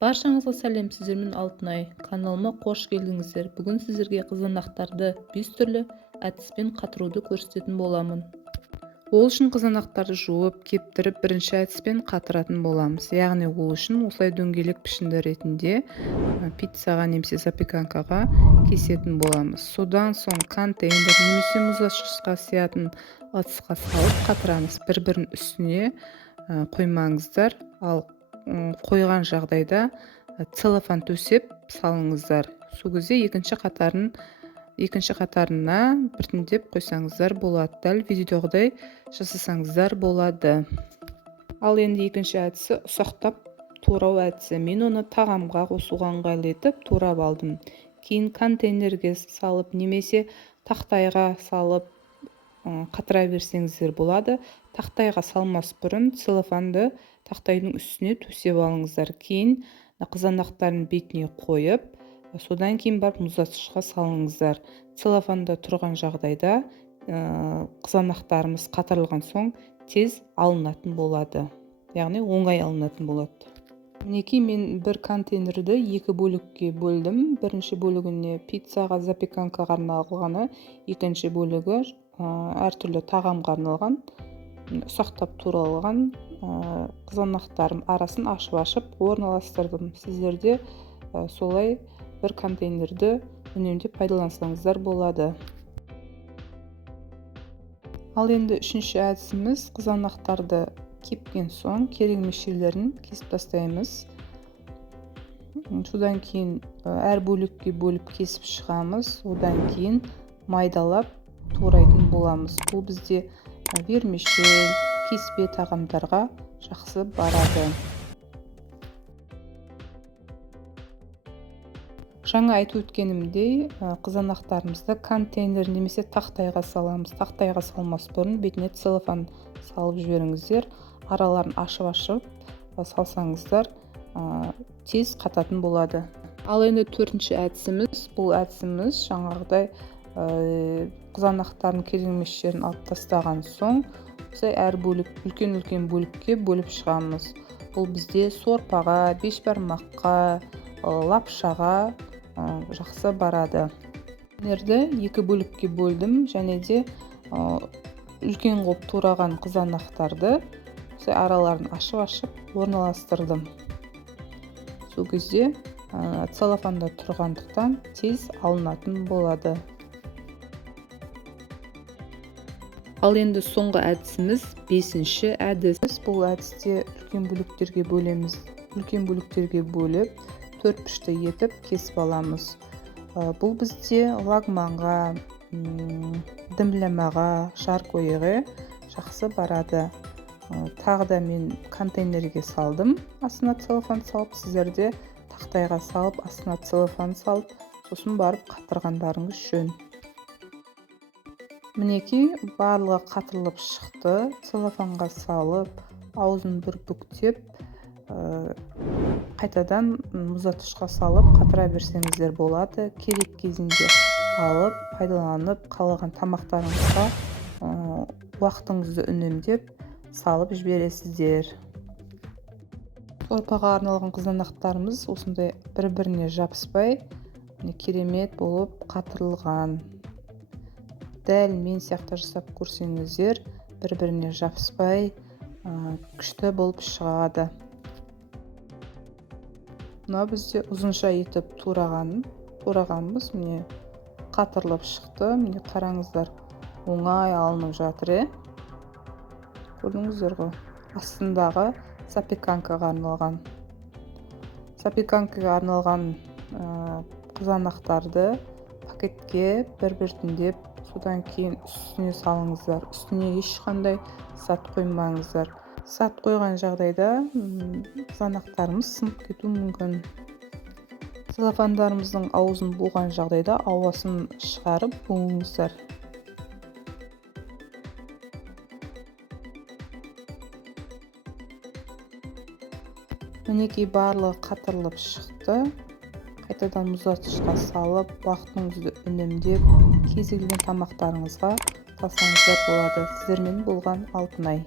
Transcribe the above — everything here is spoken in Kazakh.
Баршаңызға сәлем, сіздермен Алтынай. Каналыма қош келдіңіздер. Бүгін сіздерге қызанақтарды 5 түрлі әдіспен қатыруды көрсететін боламын. Ол үшін қызанақтарды жуып, кептіріп, бірінші әдіспен қатыратын боламыз. Яғни ол үшін осылай дөңгелек пішінді ретінде пиццаға немесе запеканкаға кесетін боламыз. Содан соң контейнер немесе мұздатқышқа сиятын ыдысқа салып қатырамыз. Бір-бірінің үстіне қоймаңыздар, ал қойған жағдайда целлофан төсеп салыңыздар. Сол кезде екінші қатарына біртіндеп қойсаңыздар болады. Дәл видеодағыдай жасасаңыздар болады. Ал енді екінші әдісі ұсақтап турау әдісі. Мен оны тағамға қосуға ыңғайлы етіп турап алдым. Кейін контейнерге салып немесе тақтайға салып қатыра берсеңіздер болады. Тақтайға салмас бұрын целлофанды тақтайдың үстіне төсеп алыңыздар. Кейін қызанақтардың бетіне қойып, содан кейін барып мұздатқышқа салыңыздар. Целлофанда тұрған жағдайда қызанақтарымыз қатырылған соң тез алынатын болады. Яғни оңай алынатын болады. Мінекей мен бір контейнерді екі бөлікке бөлдім. Бірінші бөлігіне пиццаға, запеканкаға арналғаны, екінші бөлігі әртүрлі тағамға арналған, ұсақтап туралған қызанақтарым арасын ашып орналастырдым. Сіздерде солай бір контейнерді үнемдеп пайдалансаңыздар болады. Ал енді үшінші әдісіміз, қызанақтарды кепкен соң керек емес жерлерін кесіп тастаймыз. Содан кейін әр бөлікке бөліп кесіп шығамыз. Одан кейін майдалап турайтын боламыз. Бұл бізде вермишель, кеспе тағамдарға жақсы барады. Жаңа айтып өткенімдей, қызанақтарымызды контейнер немесе тақтайға саламыз. Тақтайға салмас бұрын бетіне целлофан салып жіберіңіздер. Араларын ашып салсаңыздар тез қататын болады. Ал енді төртінші әдісіміз, бұл әдісіміз жаңағыдай қызанақтардың керек емес жерін алып тастаған соң әр бөлік үлкен бөлікке бөліп шығамыз. Бұл бізде сорпаға, бешбармаққа, лапшаға жақсы барады. Екі бөлікке бөлдім және де үлкен қылып тураған қызанақтарды араларын ашып орналастырдым. Сол кезде целлофанда тұрғандықтан тез алынатын болады. Ал енді соңғы әдісіміз, бесінші әдіс. Бұл әдісте үлкен бөліктерге бөлеміз. Үлкен бөліктерге бөліп, төрт пішті етіп кесіп аламыз. Бұл бізде лагманға, дімлямаға, шаркойға жақсы барады. Тағы да мен контейнерге салдым. Астына целлофан салып, сіздерде тақтайға салып, астына целлофан салып, сосын барып қатырғандарыңыз жөн. Мінекей барлығы қатырылып шықты. Целлофанға салып, аузын бір бүктеп, қайтадан мұздатқышқа салып қатыра берсеңіздер болады. Керек кезінде алып, пайдаланып, қалған тамақтарыңызға уақытыңызды үнемдеп салып жібересіздер. Сорпаға арналған қызанақтарымыз осындай бір-біріне жабыспай, керемет болып қатырылған. Дәл мен сияқты жасап көрсеңіздер, бір-біріне жабыспай, күшті болып шығады. Мына бізде ұзынша етіп турағанбыз, міне қатырылып шықты. Міне қараңыздар, оңай алынып жатыр. Көрдіңіздер ғой, астындағы запеканкаға арналған қызанақтарды пакетке бір-біртіндеп, содан кейін үстіне салыңыздар. Үстіне ешқандай сат қоймаңыздар. Сат қойған жағдайда қызанақтарымыз сынып кетуі мүмкін. Целлофандарымыздың аузын буған жағдайда ауасын шығарып буыңыздар. Мінекей барлығы қатырылып шықты. Қайтадан мұздатқышқа салып, уақытыңызды үнемдеп, кез келген тамақтарыңызға салсаңыздар болады. Сіздермен болған Алтынай.